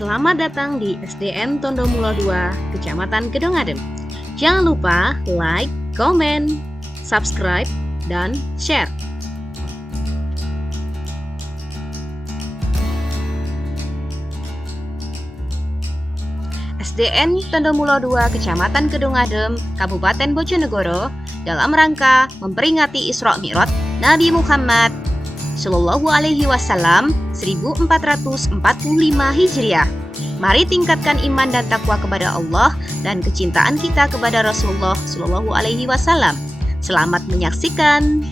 Selamat datang di SDN Tondomulo 2, Kecamatan Kedongadem. Jangan lupa like, komen, subscribe, dan share. SDN Tondomulo 2, Kecamatan Kedongadem, Kabupaten Bojonegoro, dalam rangka memperingati Isra Mi'raj Nabi Muhammad Shallallahu Alaihi Wasallam 1445 Hijriah. Mari tingkatkan iman dan takwa kepada Allah dan kecintaan kita kepada Rasulullah Shallallahu Alaihi Wasallam. Selamat menyaksikan.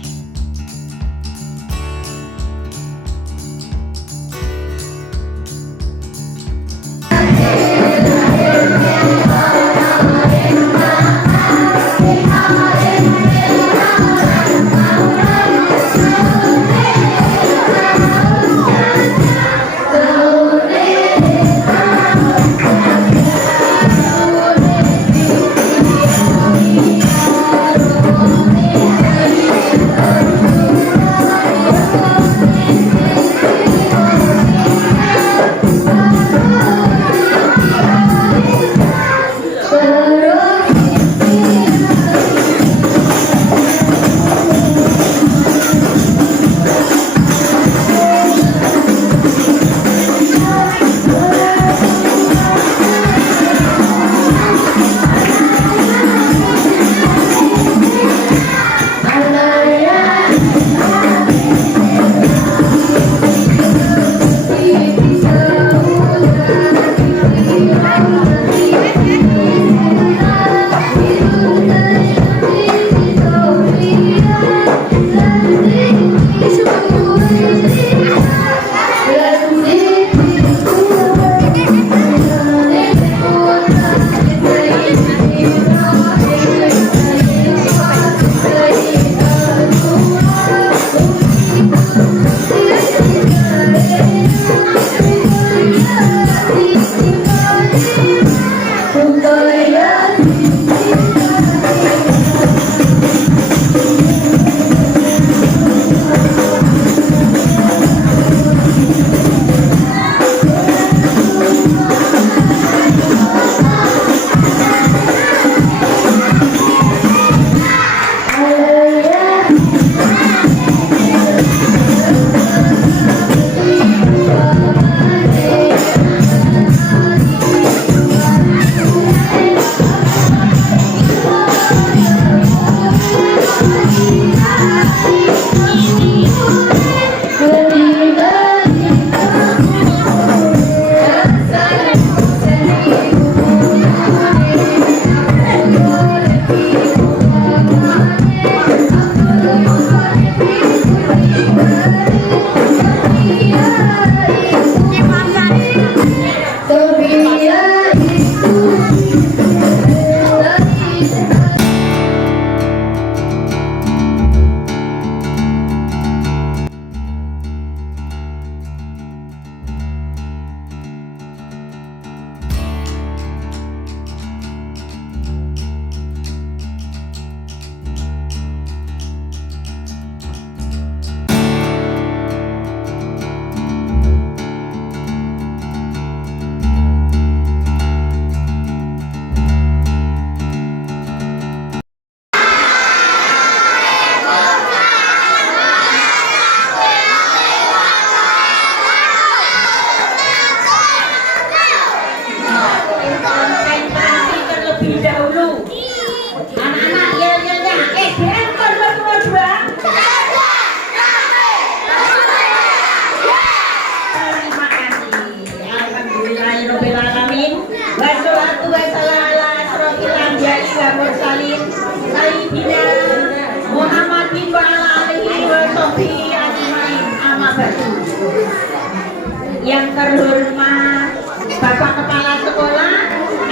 Yang terhormat Bapak Kepala Sekolah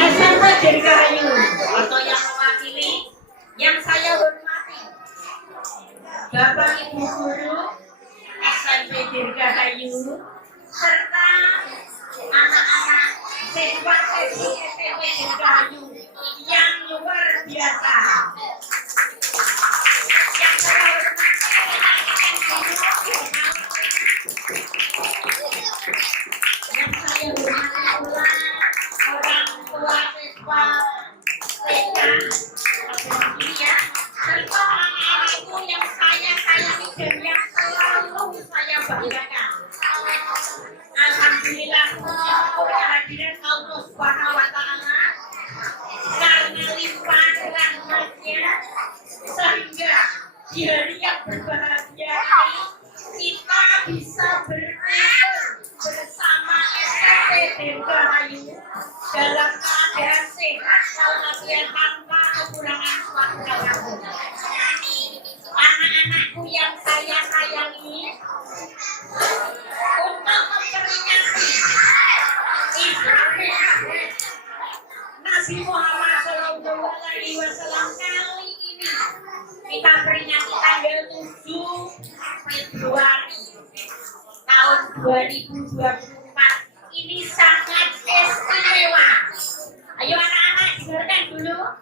SMP Dirgahayu atau yang mewakili yang saya hormati Bapak Ibu Guru SMP Dirgahayu serta anak-anak siswa-siswi SMP Dirgahayu yang luar biasa. Yang saya hormati alhamdulillah bersyukur kehadiran Allah Subhanahu wa taala karena limpahan rahmatnya sehingga di hari yang berbahagia ini kita bisa berkumpul bersama SMP Dirgahayu dalam keadaan sehat walafiat tanpa kekurangan suatu apapun. Anak-anakku yang saya sayangi, untuk memperingati Isra Mi'raj Nabi Muhammad Shallallahu Alaihi Wasallam kali ini kita peringati tanggal 7 Februari tahun 2024 ini sangat istimewa. Ayo anak-anak dengarkan dulu.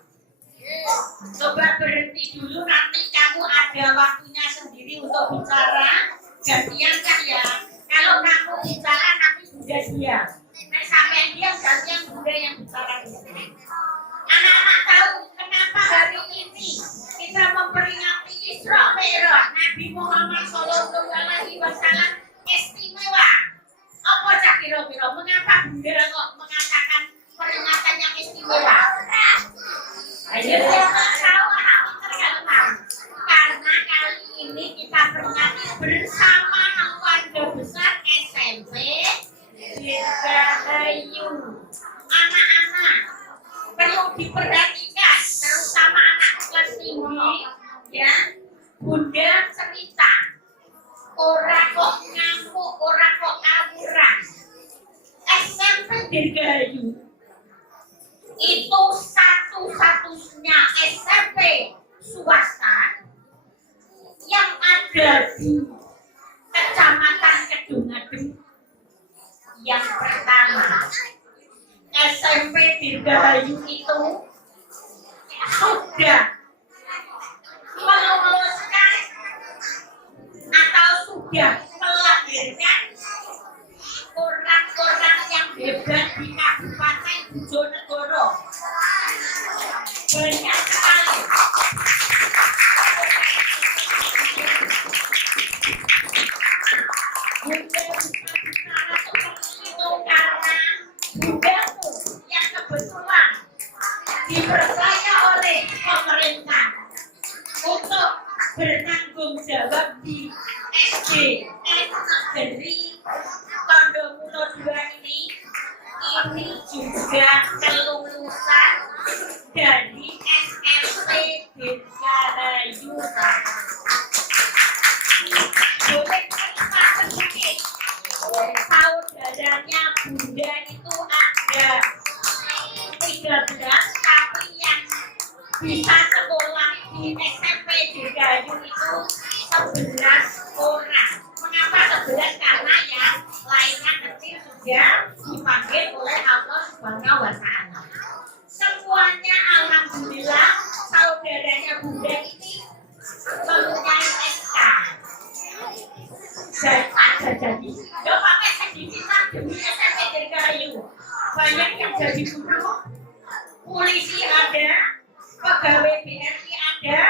Coba berhenti dulu, nanti kamu ada waktunya sendiri untuk bicara. Gantian ya. Kalau kamu bicara nanti Bunda diam. Nah, sampai diam gantian Bunda yang bicara di sini. Anak-anak tahu kenapa hari ini kita memperingati Isra Mi'raj Nabi Muhammad Shallallahu Alaihi Wasallam istimewa? Apa cak kira-kira? Mengapa Bunda kok mengatakan peringatan yang istimewa? Ayo tahu anak pintar tahu. Karena kali ini kita peringati bersama keluarga besar SMP Dirgahayu. Anak-anak perlu diperhatikan, terutama anak kelas tinggi, ya. Bunda cerita, orang kok ngamuk, orang kok ngawuran. SMP Dirgahayu itu satu-satunya SMP swasta yang ada di Kecamatan Kedungadeng. Yang pertama, SMP Dirgahayu itu sudah meluluskan atau sudah melahirkan orang-orang yang hebat di Kabupaten Bojonegoro. Banyak sekali. Bunda bisa bicara seperti itu karena bundamu yang kebetulan dipercaya oleh pemerintah untuk bertanggung jawab di SD Negeri Tondomulo 2 ini juga kelulusan dari SMP Dirgahayu. Boleh cerita sedikit, saudaranya Bunda itu ada 13, tapi yang bisa sekolah di SMP Dirgahayu itu 11 orang. Mengapa 11? Karena yang lainnya kecil sudah dipanggil oleh Allah Subhanahu wa taala. Semuanya alhamdulillah saudaranya Bunda ini mempunyai SK. Dan ada jadi, ya pakai sedikit demi SMP Dirgahayu. Banyak yang jadi guru, polisi ada, pegawai BRI ada,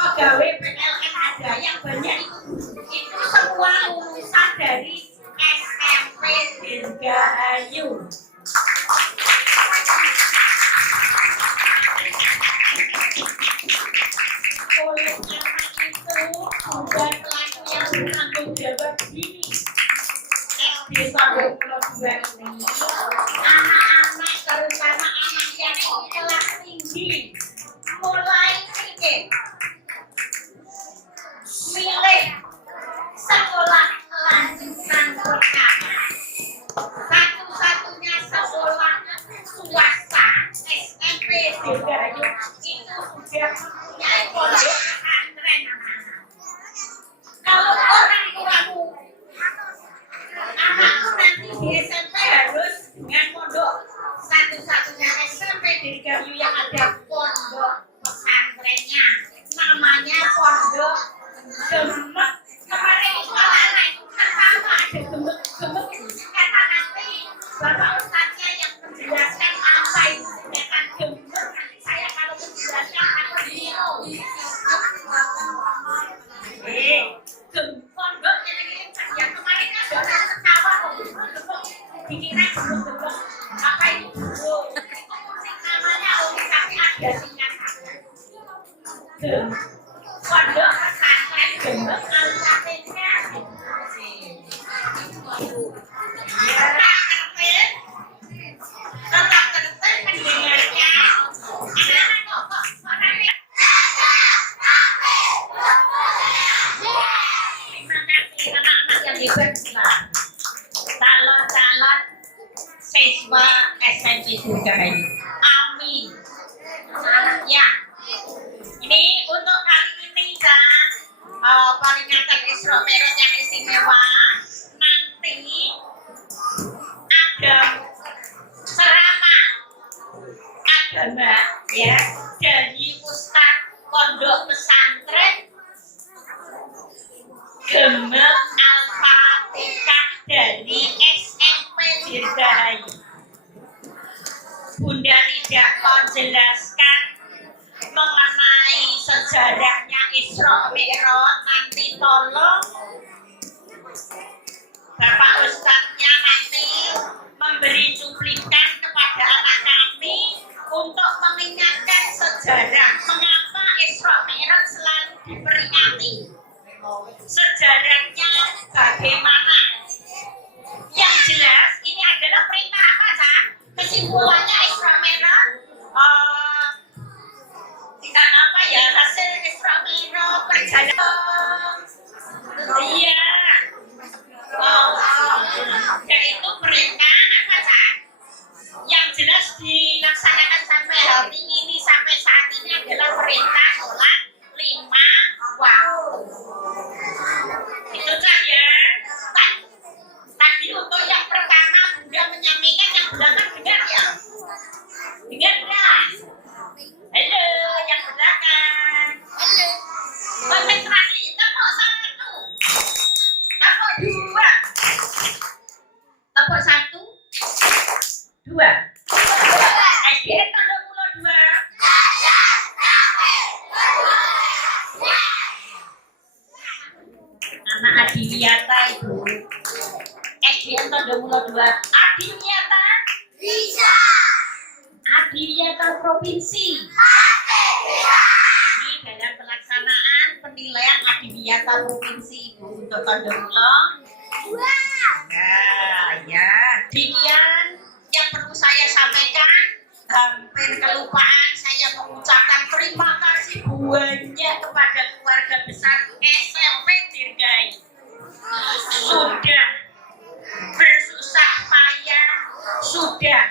pegawai PLN ada, yang banyak itu semua lulusan dari SMP Dirgahayu. Oleh karena itu, bukan pelaku yang bertanggung jawab di SD Tondomulo 2 ini, anak-anak terutama anak yang kelas tinggi mulai milih sekolah lanjutan pertama. Satu-satunya sekolah swasta SMP Dirgahayu itu sudah mempunyai pondok pesantren. Kalau orang tuamu, anakku nanti di SMP harus dengan pondok, satu-satunya SMP Dirgahayu yang ada pondok pesantrennya, namanya Pondok Gemek. Kemarin itu anak-anak itu pertama ada gemek-gemek, kata nanti Bapak Ustadznya yang menjelaskan apa itu tindakan gemek. Nanti saya kalau menjelaskan akan bingung. Pondok yang kemarin ada orang ketawa kok. dikira dulu apa itu dulu namanya tapi ada singkatan pondok pesantren Gembek Al-Fatihah tetap tertib mendengarnya anak-anak kok orangnya terima kasih anak-anak yang hebat calon-calon siswa SMP Dirgahayu. Amin. Ya. Ini untuk kali ini kan peringatan Isra Mi'raj yang istimewa. Nanti ada ceramah agama ya dari Ustadz Pondok Pesantren Gembek Al-Fatihah dari SMP Dirgahayu. Bunda tidak menjelaskan mengenai sejarahnya Isra Mi'raj, nanti tolong Bapak Ustadznya nanti memberi cuplikan kepada anak kami untuk mengingatkan sejarah mengapa Isra Mi'raj selalu diperingati. Sejarahnya bagaimana? Yang jelas ini adalah perintah apa, Cak? Kesimpulannya Isra Mi'raj tidak apa ya, hasil Isra Mi'raj perjalanan. Iya. Yaitu perintah apa, Cak? Yang jelas dilaksanakan sampai hari ini, sampai saat ini adalah perintah sholat 5 waktu. Itu Cak ya. Tadi untuk yang pertama Bunda menyampaikan, yang belakang dengar ya? Dengar enggak? Halo, yang belakang. Halo. Konsentrasi, tepuk 1. Tepuk 2. Tepuk 1. 2. SDN Tondok Mulo 2. Anak Adiwiyata itu. SDN Tondok Mulo 2. Adiwiyata? Bisa. Adiwiyata Provinsi. Ini dalam pelaksanaan penilaian Adiwiyata Provinsi itu untuk Tondok Mulo. Ya. Demikian yang perlu saya sampaikan. Hampir kelupaan saya mengucapkan terima kasih banyak kepada keluarga besar SMP Dirgahayu. Sudah bersusah payah, sudah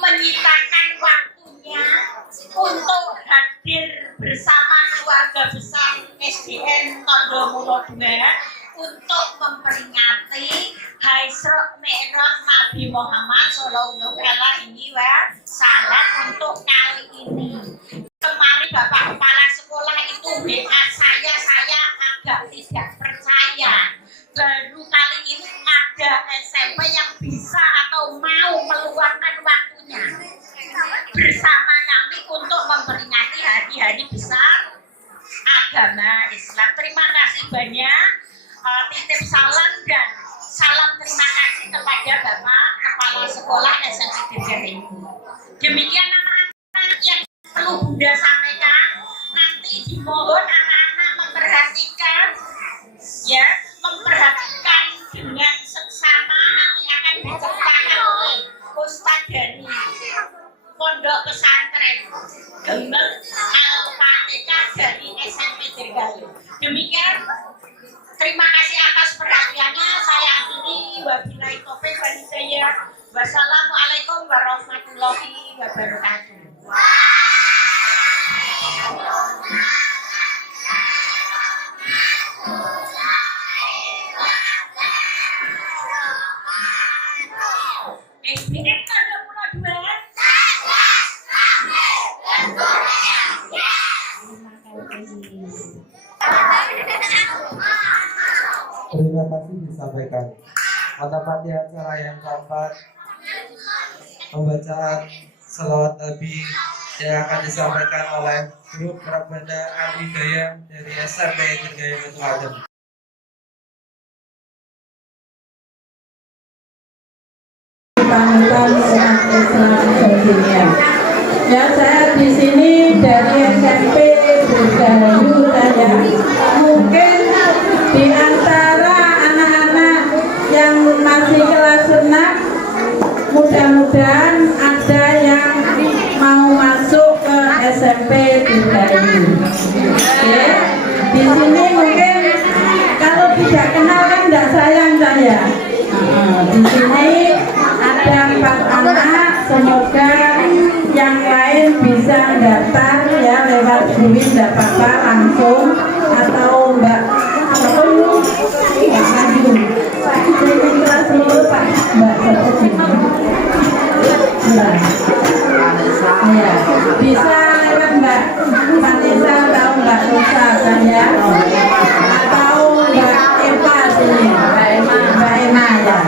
menyitakan waktunya untuk hadir bersama keluarga besar SDN Tondok Mulo 2 untuk memperingati Isra Mi'raj Nabi Muhammad Sallallahu Alaihi Wasallam untuk kali ini. Kemarin Bapak Kepala Sekolah itu WA saya agak tidak percaya. Baru kali ini ada SMP yang bisa atau mau meluangkan waktunya bersama kami untuk memperingati hari-hari besar agama Islam. Terima kasih banyak. Titip salam dan salam terima kasih kepada Bapak Kepala Sekolah SMP Dirgahayu. Demikian anak-anak yang perlu Bunda sampaikan. Nanti dimohon anak-anak memperhatikan, ya, memperhatikan dengan seksama. Nanti akan diceritakan oleh Ustadz dari Pondok Pesantren Gembek Al-Fatihah dari SMP Dirgahayu. Demikian. Terima kasih atas perhatiannya. Saya akhiri. Wabillahi taufiq wal hidayah. Wassalamualaikum warahmatullahi wabarakatuh. SDN Tondok Mulo 2. Terima kasih disampaikan. Matapati acara yang keempat, pembacaan selawat Nabi yang akan disampaikan oleh grup Prabanda Al-Hidayah dari SMP Dirgahayu Batu Adem. panutan umat Islam sedunia. Ya, saya di sini dari SMP Bergayu saya. Mungkin di antara anak-anak yang masih kelas 6, mudah-mudahan ada yang mau masuk ke SMP Bergayu. Oke, di sini mungkin kalau tidak kenal kan tidak sayang saya. Di sini ada 4 anak, semoga yang lain bisa daftar ya lewat Buin, tidak apa-apa langsung atau Mbak Maju. Saya kelas dulu Pak Mbak ya, bisa lewat Mbak Vanessa atau Mbak Rosa saja atau Mbak Eva sini, Mbak Ema ya.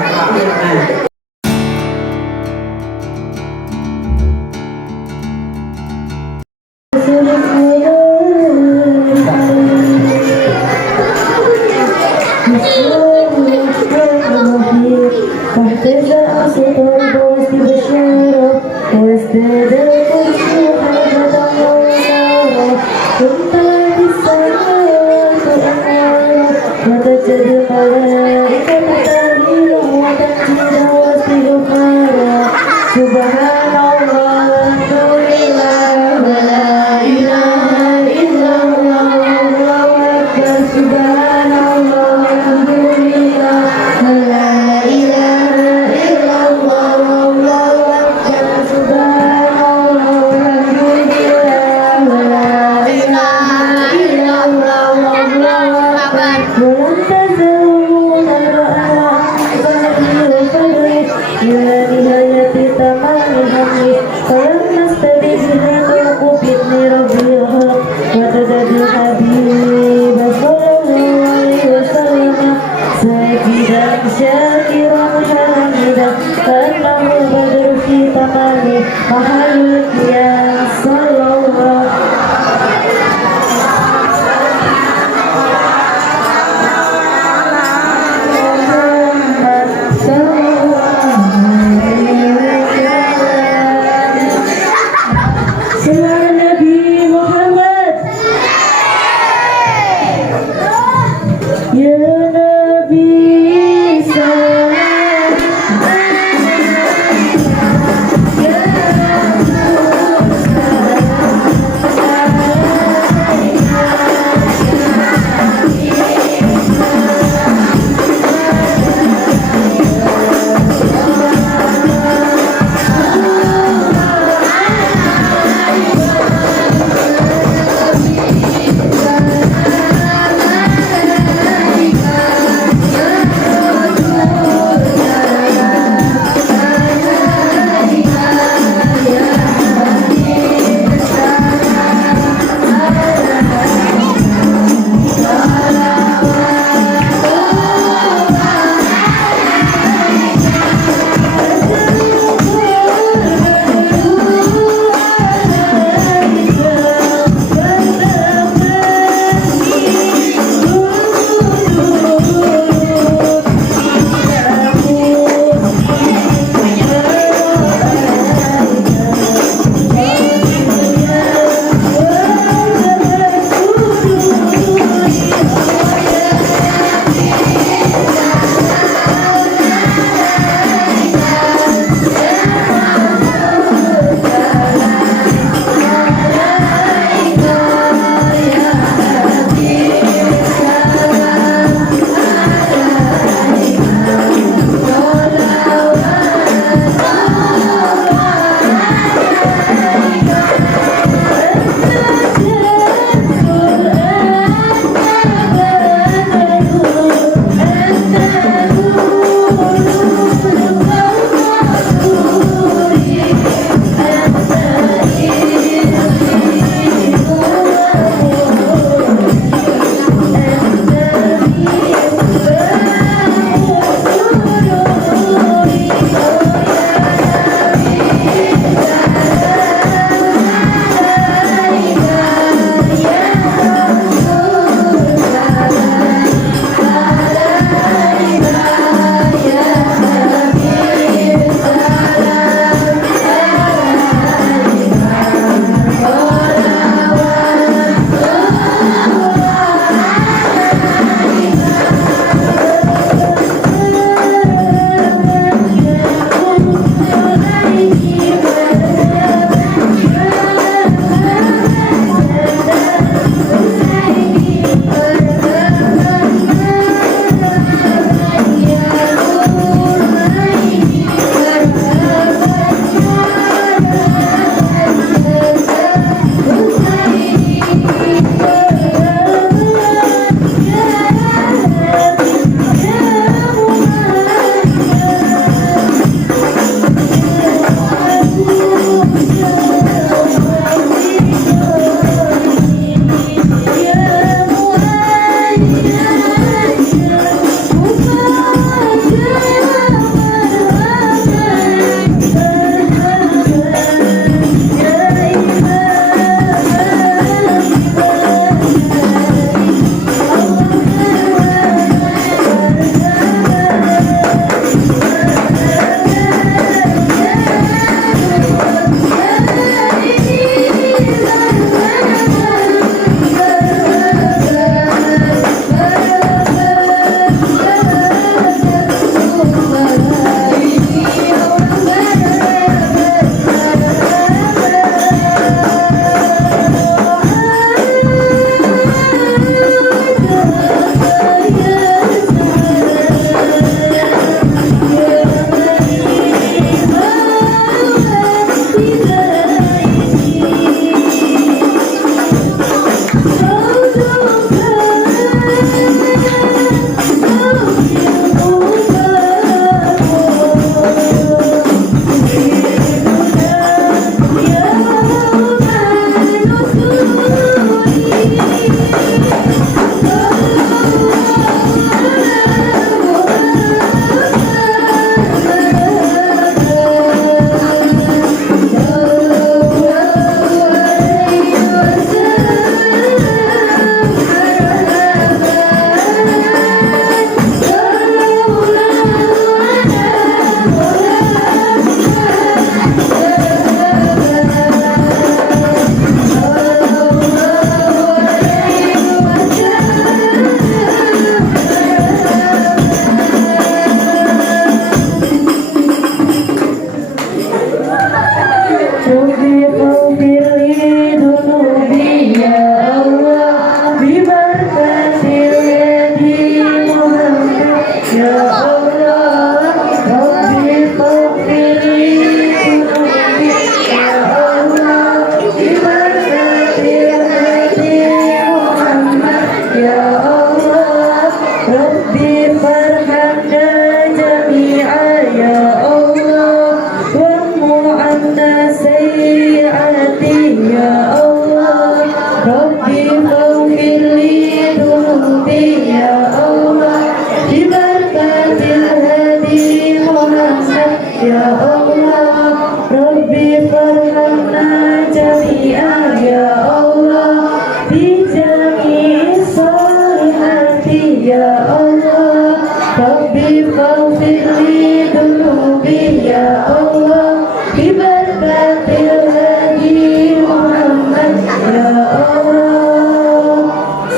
ya Allah. Rabbi farhamna jami'an ya Allah, bi jami'i salihati ya Allah. Rabbi faghfirli dunubi ya Allah, bi barakatil hadi Muhammad ya Allah.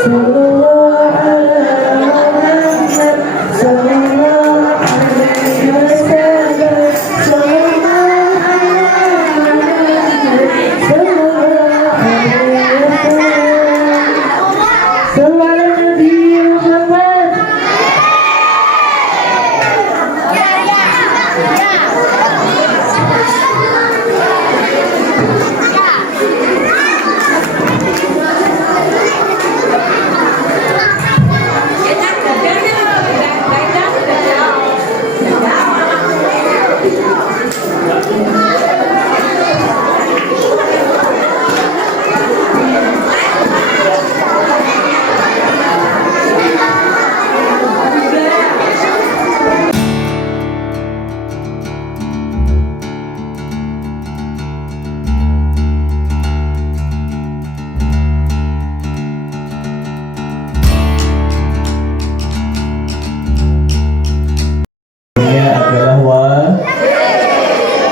Sallallahu ala Muhammad, sallallahu alaihi wasallam, sallallahu alaihi wasallam, sallallahu alaihi Muhammad.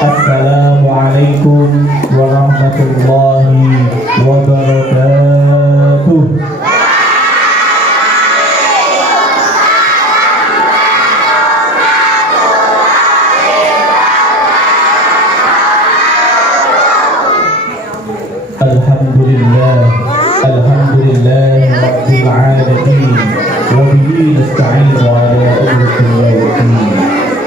Assalamualaikum warahmatullahi wabarakatuh. Alhamdulillah rabbil alamin wa bihi nasta'inu ala umuri dunya wa din.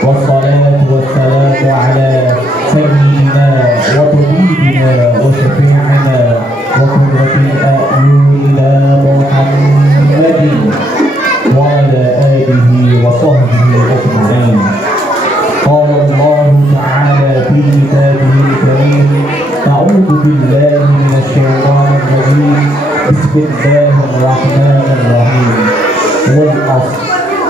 Wassalatu wassalamu ala sayyidina wa habibina wa syafi'ina wa qurrati a'yunina Muhammadin wa ala alihi wa sahbihi ajma'in. Qala Allah ta'ala fi kitabihil karim, a'udzu billahi minasy syaithanir rajim. Bismillahirrahmanirrahim. Wal 'ashr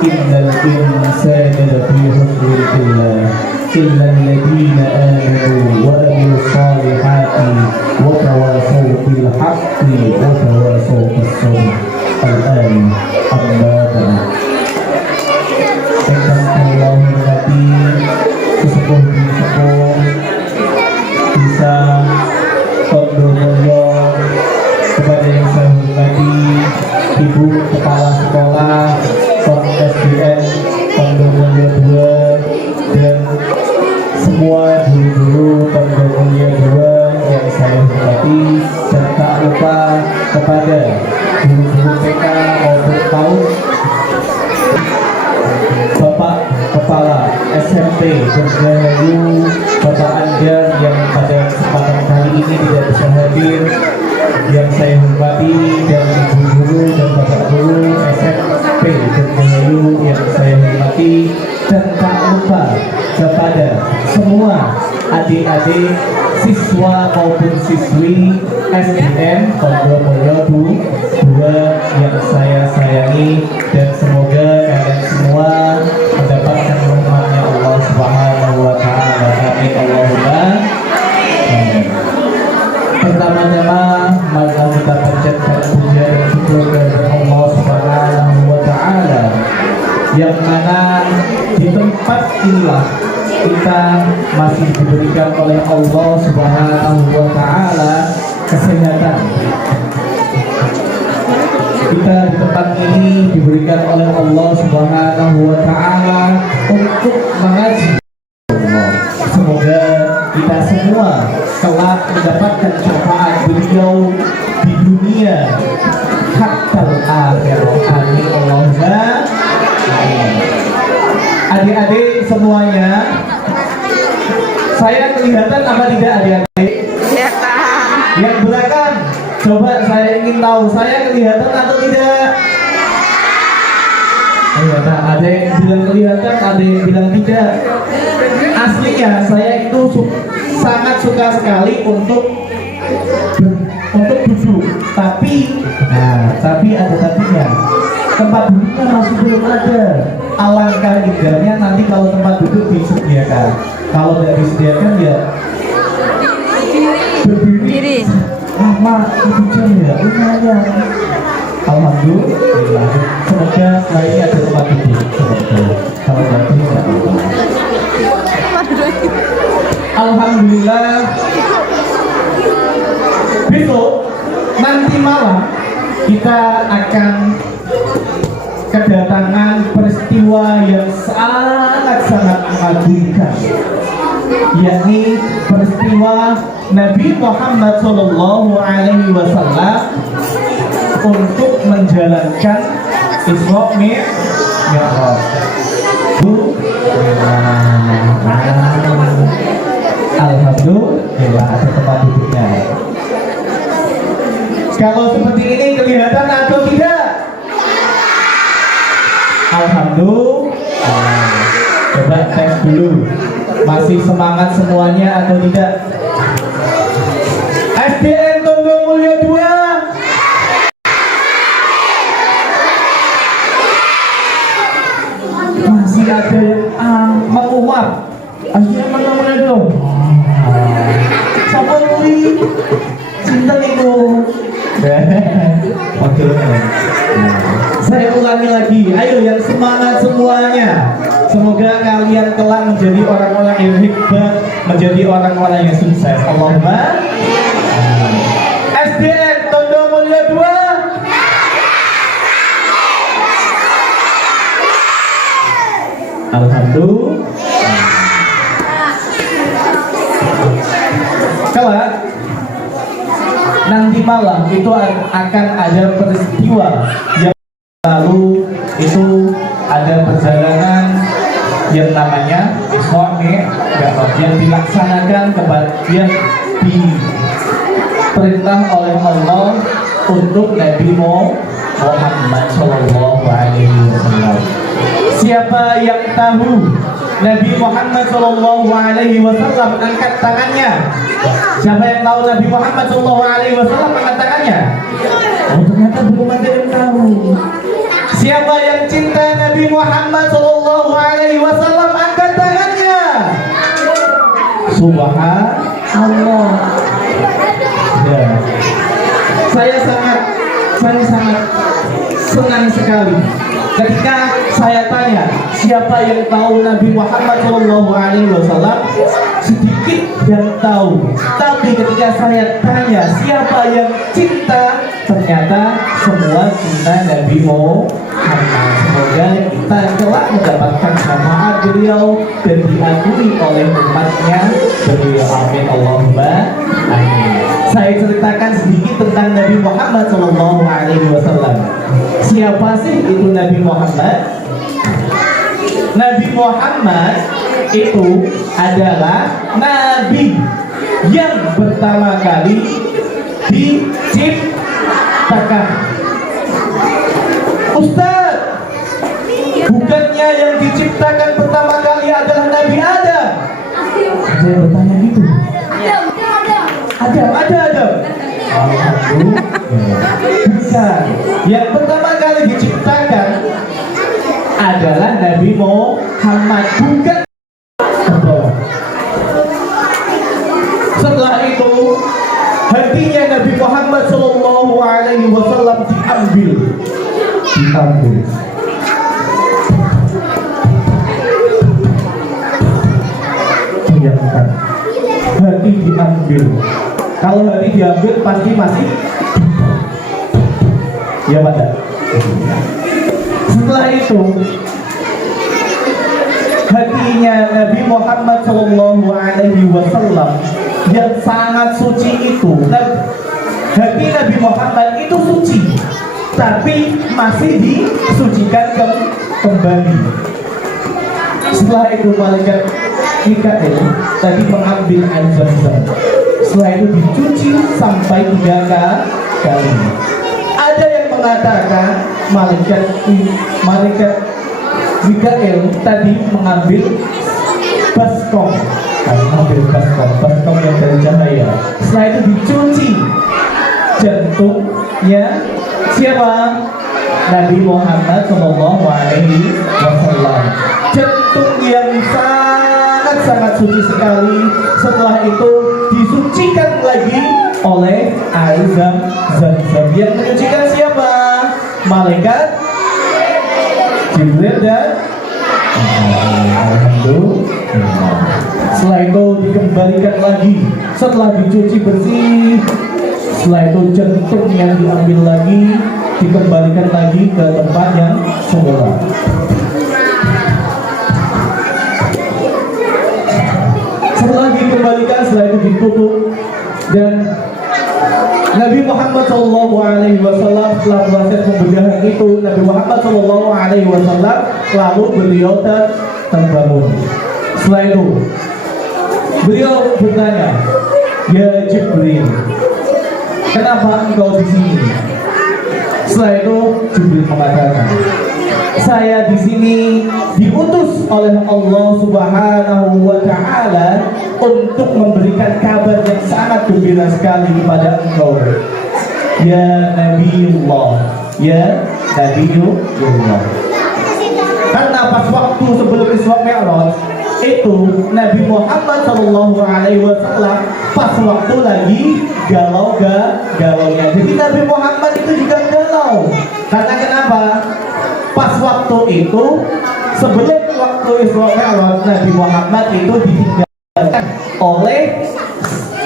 innal insana lafi khusr illa alladhina amanu wa amilus solihati wa tawasaw bil haqqi wa tawasaw bis sabr. Al-ayat. Amma ba'd. Ingkang kula hormati sesepuh bisa Pondoroyo, kepada yang saya hormati Ibu Kepala Sekolah SDN Pondoroyo 2 dan semua guru-guru Pondoroyo 2 yang saya hormati, dan tak lupa kepada guru-guru TK maupun PAUD, Bapak Kepala SMP Bergahayu, Bapak Anjar yang pada kesempatan kali ini tidak bisa hadir, yang saya hormati, dan ibu guru dan bapak guru SMP Bergahayu yang saya hormati, dan tak lupa kepada semua adik-adik siswa maupun siswi SDN Pondoroyo 2 yang saya sayangi, dan semoga kalian semua mendapatkan rahmatnya Allah Subhanahu wa Ta'ala. Amin Allahumma amin. Pertama-tama mari kita panjatkan puja dan syukur kepada Allah Subhanahu wa Ta'ala, yang mana di tempat inilah kita masih diberikan oleh Allah Subhanahu wa Ta'ala kesehatan. Kita di tempat ini diberikan oleh Allah Subhanahu wa Ta'ala untuk mengaji. Semoga kita semua kelak mendapatkan syafaat beliau di dunia hatta akhirah. Amin Allahumma amin. Adik-adik semuanya, saya kelihatan apa tidak adik-adik? Yang belakang, coba saya ingin tahu, saya kelihatan atau tidak? Kelihatan. Ada yang bilang kelihatan, ada yang bilang tidak. Aslinya saya itu sangat suka sekali untuk duduk, tapi ada tapinya. Tempat duduknya masih belum ada. Alangkah indahnya nanti kalau tempat duduk disediakan. Kalau tidak disediakan ya berdiri lama 7 jam ya lumayan. Alhamdulillah, semoga setelah ini ada tempat duduk. Semoga kalau tidak tidak apa-apa. Alhamdulillah, besok nanti malam kita akan kedatangan peristiwa yang sangat-sangat mengagumkan, yakni peristiwa Nabi Muhammad SAW untuk menjalankan Isra Mi'raj. Alhamdulillah ada tempat duduknya. Kalau seperti ini kelihatan atau tidak? Alhamdulillah. Coba tes dulu. Masih semangat semuanya atau tidak? SDN Tondo Mulyo 2. Masih ada yang menguap. Akhirnya mana dong? Siapa Nuri? Cinta itu. Oke. Saya ulangi lagi. Ayo yang semangat semuanya. Semoga kalian kelak menjadi orang-orang yang hebat, menjadi orang-orang yang sukses. Allahumma. SDN Tondo Mulyo 2. Alhamdulillah. Kelak nanti malam itu akan ada peristiwa yang lalu itu ada perjalanan yang namanya Isra Mi'raj yang dilaksanakan yang diperintah oleh Allah untuk Nabi Muhammad SAW. Siapa yang tahu Nabi Muhammad SAW angkat tangannya? Siapa yang tahu Nabi Muhammad SAW angkat tangannya? Oh, ternyata belum ada yang tahu. Siapa yang cinta Nabi Muhammad SAW angkat tangannya? Subhanallah. Ya. Saya sangat senang sekali ketika saya tanya siapa yang tahu Nabi Muhammad SAW, sedikit yang tahu. Tapi ketika saya tanya siapa yang cinta, ternyata semua cinta Nabi Muhammad. Semoga kita kelak mendapatkan syafaat beliau dan diakui oleh umatnya beliau. Amin Allahumma amin. Saya ceritakan sedikit tentang Nabi Muhammad SAW. Siapa sih itu Nabi Muhammad? Nabi Muhammad itu adalah Nabi yang pertama kali diciptakan. Ustaz, bukannya yang diciptakan pertama kali adalah Nabi Adam? Ada yang bertanya gitu. Adam. Bukan. Yang pertama kali diciptakan adalah Nabi Muhammad, bukan. Setelah itu hatinya Nabi Muhammad SAW diambil. Bayangkan, hati diambil. Kalau hati diambil pasti masih, ya pada. Setelah itu hatinya Nabi Muhammad SAW yang sangat suci itu, hati Nabi Muhammad itu suci, tapi masih disucikan kembali. Setelah itu malaikat Mikael tadi mengambil air Zam-Zam. Setelah itu dicuci sampai 3 kali. Ada yang mengatakan malaikat Mikael tadi mengambil baskom. Baskom yang dari cahaya. Setelah itu dicuci jantungnya siapa? Nabi Muhammad SAW. Jantung yang sangat suci sekali. Setelah itu disucikan lagi oleh air zam-zam. Yang menyucikan siapa? Malaikat Jibril dan Alhamdulillah. Setelah itu dikembalikan lagi. Setelah dicuci bersih, setelah itu jantung yang diambil lagi, dikembalikan lagi ke tempat yang semula. Setelah dikembalikan, setelah itu ditutup, dan Nabi Muhammad SAW setelah proses pembedahan itu, Nabi Muhammad SAW lalu beliau terbangun. Setelah itu beliau bertanya, "Ya Jibril, kenapa engkau di sini?" Setelah itu Jibril mengatakan, "Saya di sini diutus oleh Allah Subhanahu wa Ta'ala untuk memberikan kabar yang sangat gembira sekali kepada engkau, ya Nabiullah, ya Nabiullah." Karena pas waktu sebelum Isra Mi'raj itu Nabi Muhammad SAW pas waktu lagi galau-galaunya. Jadi Nabi Muhammad itu juga galau. Karena kenapa? Pas waktu itu sebelum waktu Isra Mi'raj, Nabi Muhammad itu ditinggalkan oleh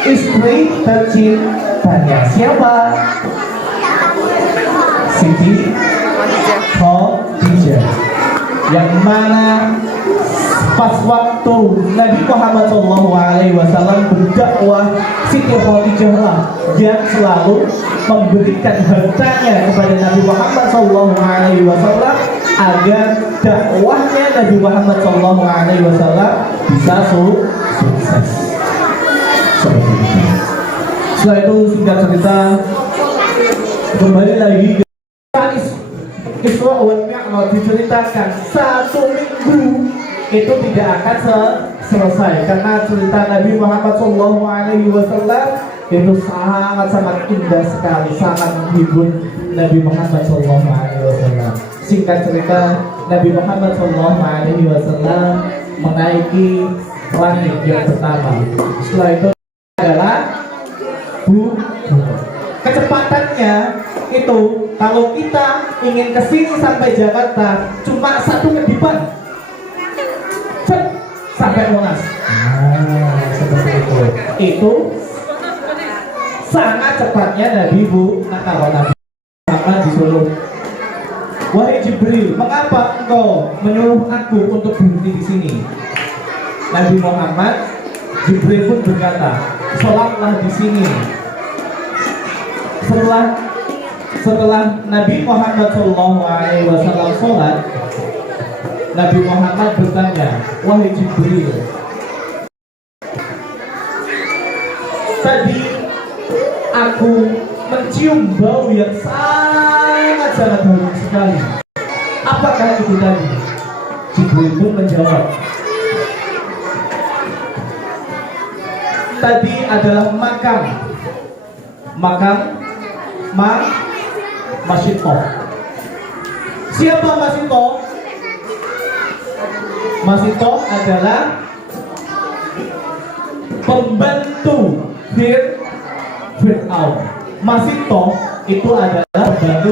istri tercintanya. Siapa? Siti Khadijah. Yang mana pas waktu Nabi Muhammad SAW berdakwah, Siti Khadijah lah yang selalu memberikan hartanya kepada Nabi Muhammad SAW agar dakwahnya Nabi Muhammad SAW bisa sukses. Seperti itu. Setelah itu singkat cerita, kembali lagi ke Isra wal Mi'raj, diceritakan 1 minggu itu tidak akan selesai karena cerita Nabi Muhammad SAW itu sangat indah sekali, sangat menghibur Nabi Muhammad SAW. Singkat cerita, Nabi Muhammad SAW menaiki langit yang pertama. Setelah itu adalah kecepatannya itu, kalau kita ingin kesini sampai Jakarta cuma 1 kedipan sampai Monas. Seperti itu. Itu sangat cepatnya Nabi kalau Nabi Muhammad disuruh, "Wahai Jibril, mengapa engkau menyuruh aku untuk berhenti di sini?" Nabi Muhammad, Jibril pun berkata, "Sholatlah di sini." Setelah Nabi Muhammad SAW sholat, Nabi Muhammad bertanya, "Wahai Jibril, tadi aku mencium bau yang sangat harum sekali. Apakah itu tadi?" Jibril pun menjawab, "Tadi adalah makam Masito." Siapa Masito? Masito adalah pembantu Fir'aun. Masito itu adalah pembantu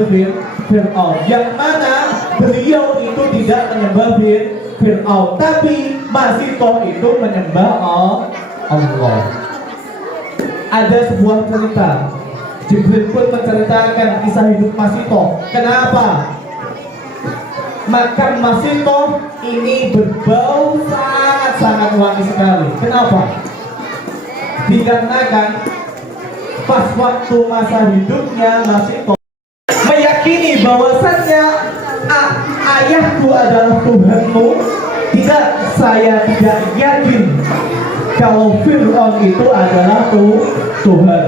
Fir'aun, yang mana beliau itu tidak menyembah Fir'aun, tapi Masito itu menyembah Allah. Ada sebuah cerita, Jibril pun menceritakan kisah hidup Masito. Kenapa? Makam Masito ini berbau sangat wangi sekali. Kenapa? Dikarenakan pas waktu masa hidupnya Masito meyakini bahwasannya ayahku adalah Tuhanmu. Tidak, saya tidak yakin kalau Fir'aun itu adalah Tuhan.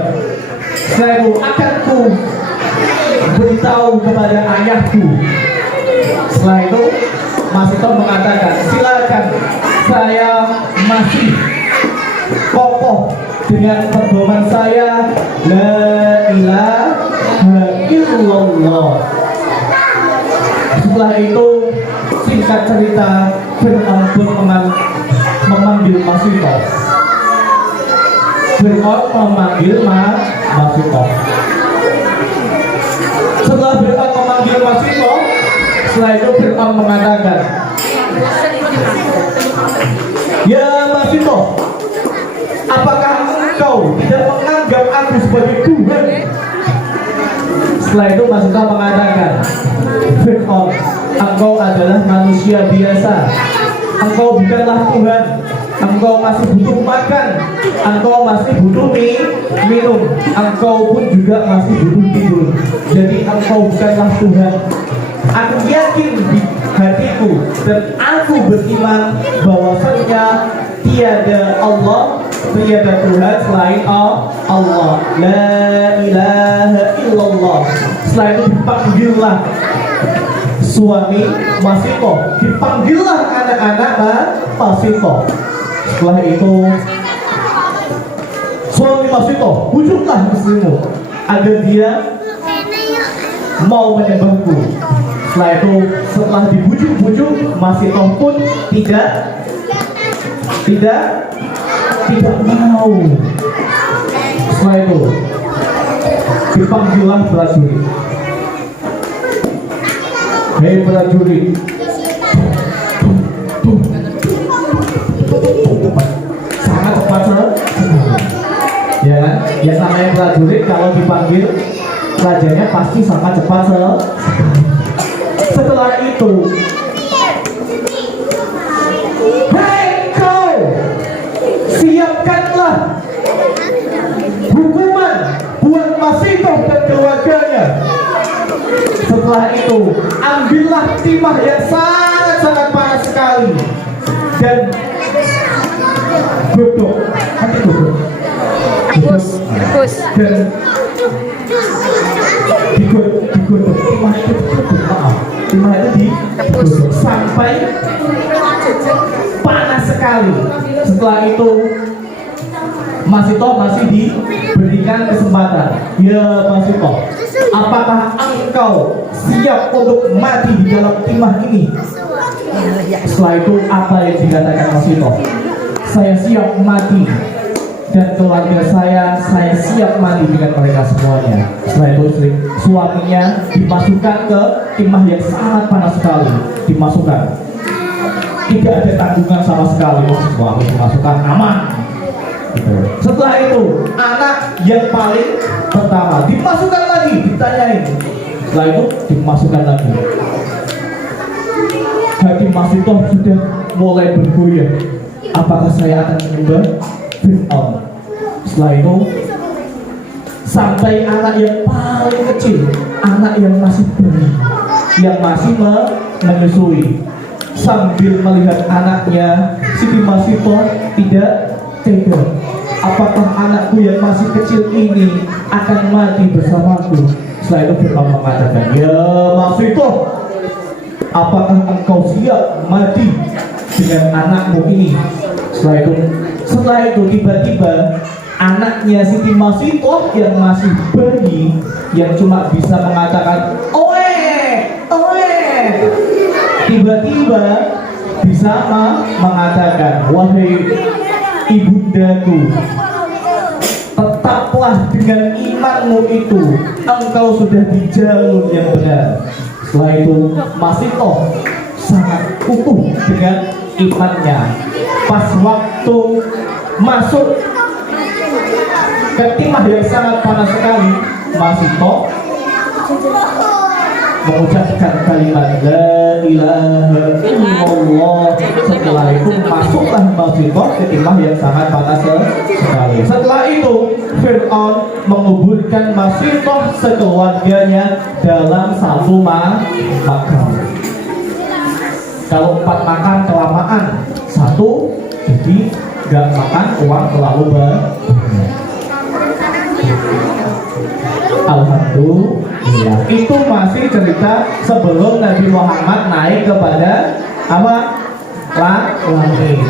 Saya akan beritahu kepada ayahku. Setelah itu Masito mengatakan, "Silakan, saya masih kokoh dengan pedoman saya, la ilaha illallah." Setelah itu singkat cerita, Fir'aun pun memanggil Masitoh. Fir'aun memanggil Masitoh. Setelah Fir'aun memanggil Masitoh, setelah itu Fir'aun mengatakan, "Ya Masitoh, apakah engkau tidak menganggap aku sebagai Tuhan?" Setelah itu Masitoh mengatakan, "Fir'aun, engkau adalah manusia biasa. Engkau bukanlah Tuhan. Engkau masih butuh makan. Engkau masih butuh minum. Engkau pun juga masih butuh tidur. Jadi engkau bukanlah Tuhan. Aku yakin di hatiku dan aku beriman bahwasanya tiada Allah, tiada Tuhan selain Allah. La ilaha illallah." Setelah itu dipanggillah suami Masitoh, dipanggillah anak-anak Masitoh. Setelah itu suami Masitoh, wujudlah istrimu agar dia mau menyembahku. Setelah itu, setelah dibujuk-bujuk, Masitoh pun tidak mau. Setelah itu dipanggillah prajurit. "Hei prajurit, sangat cepat ya kan? Ya namanya prajurit kalau dipanggil rajanya pasti sangat cepat Setelah itu, "Hei kau, siapkanlah hukuman buat Masitoh dan keluarganya." Setelah itu, ambillah timah yang sangat-sangat panas sekali dan godok, dan digodok timah itu digodok sampai panas sekali. Setelah itu Masitoh masih diberikan kesempatan. "Ya Masitoh, apakah engkau siap untuk mati di dalam timah ini?" Setelah itu apa yang dikatakan Masitoh? "Saya siap mati dan keluarga saya siap mati dengan mereka semuanya." Setelah itu suaminya dimasukkan ke timah yang sangat panas sekali. Dimasukkan, tidak ada tanggungan sama sekali. Suami dimasukkan aman. Setelah itu anak yang paling pertama dimasukkan lagi, ditanyain. Setelah itu dimasukkan lagi. Hati Masitoh sudah mulai bergoyah. Apakah saya akan menyembah Fir'aun? Setelah itu sampai anak yang paling kecil, anak yang masih bayi, yang masih menyusui, sambil melihat anaknya, Siti Masitoh tidak tega. Apakah anakku yang masih kecil ini akan mati bersamaku? Setelah itu Fir'aun mengatakan, "Ya Masitoh, apakah engkau siap mati dengan anakmu ini?" Setelah itu tiba-tiba anaknya Siti Masitoh yang masih bayi, yang cuma bisa mengatakan "oe, oe", tiba-tiba bisa mengatakan, "Wahai ibundaku, tetaplah dengan imanmu itu, engkau sudah di jalur yang benar." Setelah itu Masitoh sangat utuh dengan imannya. Pas waktu masuk ke timah yang sangat panas sekali, Masitoh mengucapkan kalimat la ilaha illallah. Setelah itu masuklah Masitoh ke timah yang sangat panas sekali. Setelah itu Fir'aun menguburkan Masitoh sekeluarganya dalam satu makam. Kalau 4 makan kelamaan, 1 jadi gak makan uang terlalu banyak. Alhamdulillah. Itu masih cerita sebelum Nabi Muhammad naik kepada apa? Langit.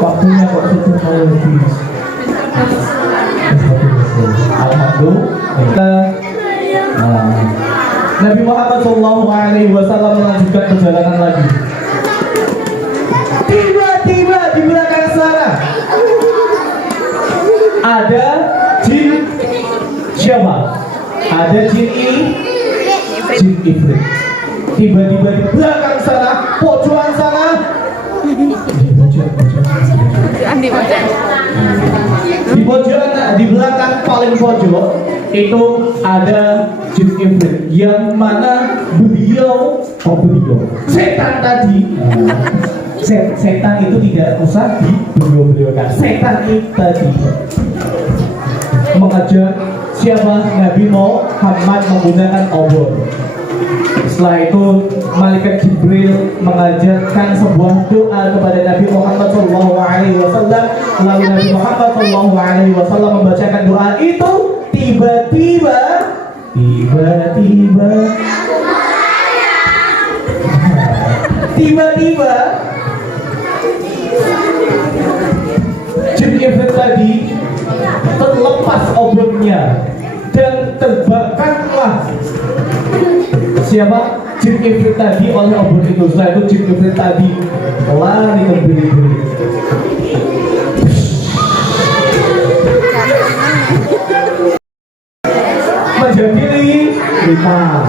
Waktunya kok sudah mau habis. Alhamdulillah. Nabi Muhammad SAW melanjutkan perjalanan lagi. Tiba-tiba Ada jin siapa? Ada jin ini, jin ifrit. Tiba-tiba di belakang sana, pojokan sana. Di pojokan, di belakang paling pojok itu ada jin ifrit yang mana beliau setan tadi. Setan itu tidak usah dibeliau-beliaukan. Setan itu tadi mengajar siapa? Nabi Muhammad menggunakan obor. Setelah itu malaikat Jibril mengajarkan sebuah doa kepada Nabi Muhammad SAW. Lalu Nabi Muhammad SAW membacakan doa itu. Tiba-tiba jin ifrit tadi terlepas obornya dan terbakarlah siapa? Jin ifrit tadi oleh obor itu. Setelah itu jin ifrit tadi lari berdiri. Menjadi 5.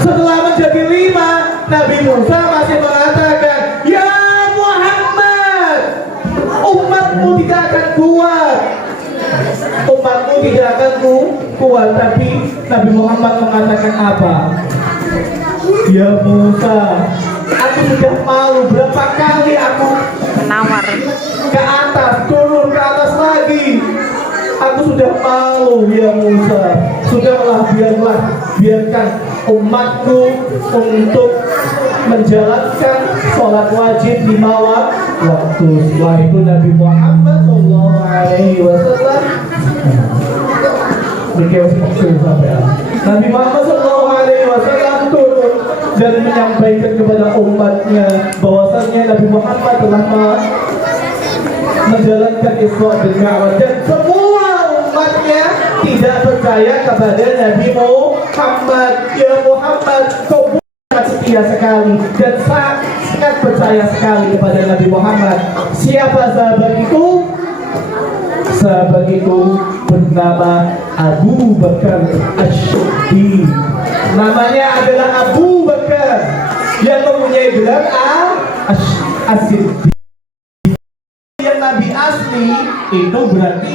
Setelah menjadi 5, Nabi Musa masih mengatakan, "Ya Muhammad, umatmu tidak akan kuat. Umatmu tidak akan kuat." Tapi Nabi Muhammad mengatakan apa? "Ya Musa, aku sudah malu. Berapa kali aku Penawar. ke atas, turun ke atas lagi. Aku sudah malu, ya Musa. Sudahlah, biarkan umatku untuk menjalankan sholat wajib 5 waktu." Setelah itu Nabi Muhammad SAW Nabi Muhammad SAW turun dan menyampaikan kepada umatnya bahwasannya Nabi Muhammad telah menjalankan Isra dan Mi'raj, dan semua umatnya tidak percaya kepada Nabi Muhammad. Ya Muhammad, kau sangat setia sekali dan sangat percaya sekali kepada Nabi Muhammad. Siapa sahabat itu? Sahabat itu bernama Abu Bakar As-Siddiq. Namanya adalah Abu Bakar yang mempunyai gelar As-Siddiq. Yang Nabi asli itu berarti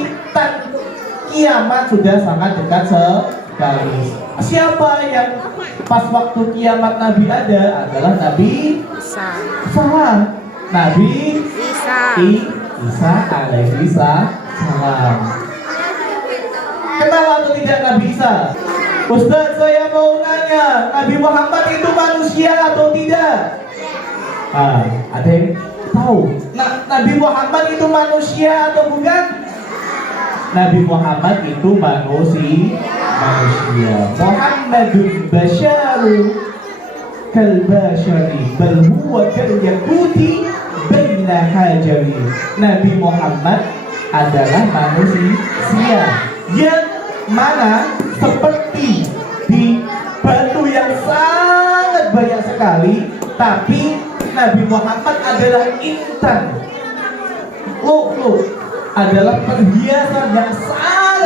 kiamat sudah sangat dekat sekali. Siapa yang pas waktu kiamat Nabi ada adalah Nabi Isa. Nabi Isa alaihi salam. Kenal atau tidak Nabi Isa? Ustaz, saya mau nanya, Nabi Muhammad itu manusia atau tidak? Ada yang tahu? Nabi Muhammad itu manusia atau bukan? Nabi Muhammad itu manusia. Muhammadun basyaru kal basyari bal huwa kal yakuti baina hajari. Nabi Muhammad adalah manusia yang mana seperti di batu yang sangat banyak sekali, tapi Nabi Muhammad adalah intan. Adalah perhiasan yang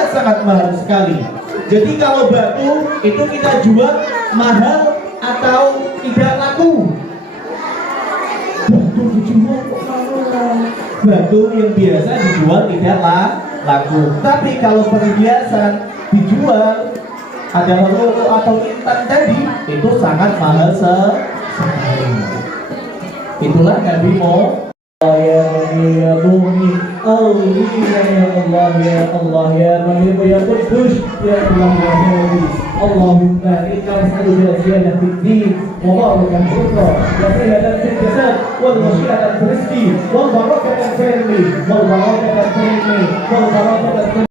sangat mahal sekali. Jadi kalau batu itu kita jual mahal atau tidak laku? Batu dijual kok mahal? Batu yang biasa dijual tidak laku. Tapi kalau perhiasan dijual ada loro atau intan tadi, itu sangat mahal sekali. Itulah Nabi Muhammad. Ya Rabbi, ya Allah, ya Allah, ya Rahim, ya Qudus, ya Allah, ya Rabbi. Allahumma inna nas'aluka ziyadatan fid din wa barakatan fil rizq wa sihhatan fil jasad wal mashi'atan fil rizqi wal barakatan fil ilmi wal barakatan fil ilmi wal barakatan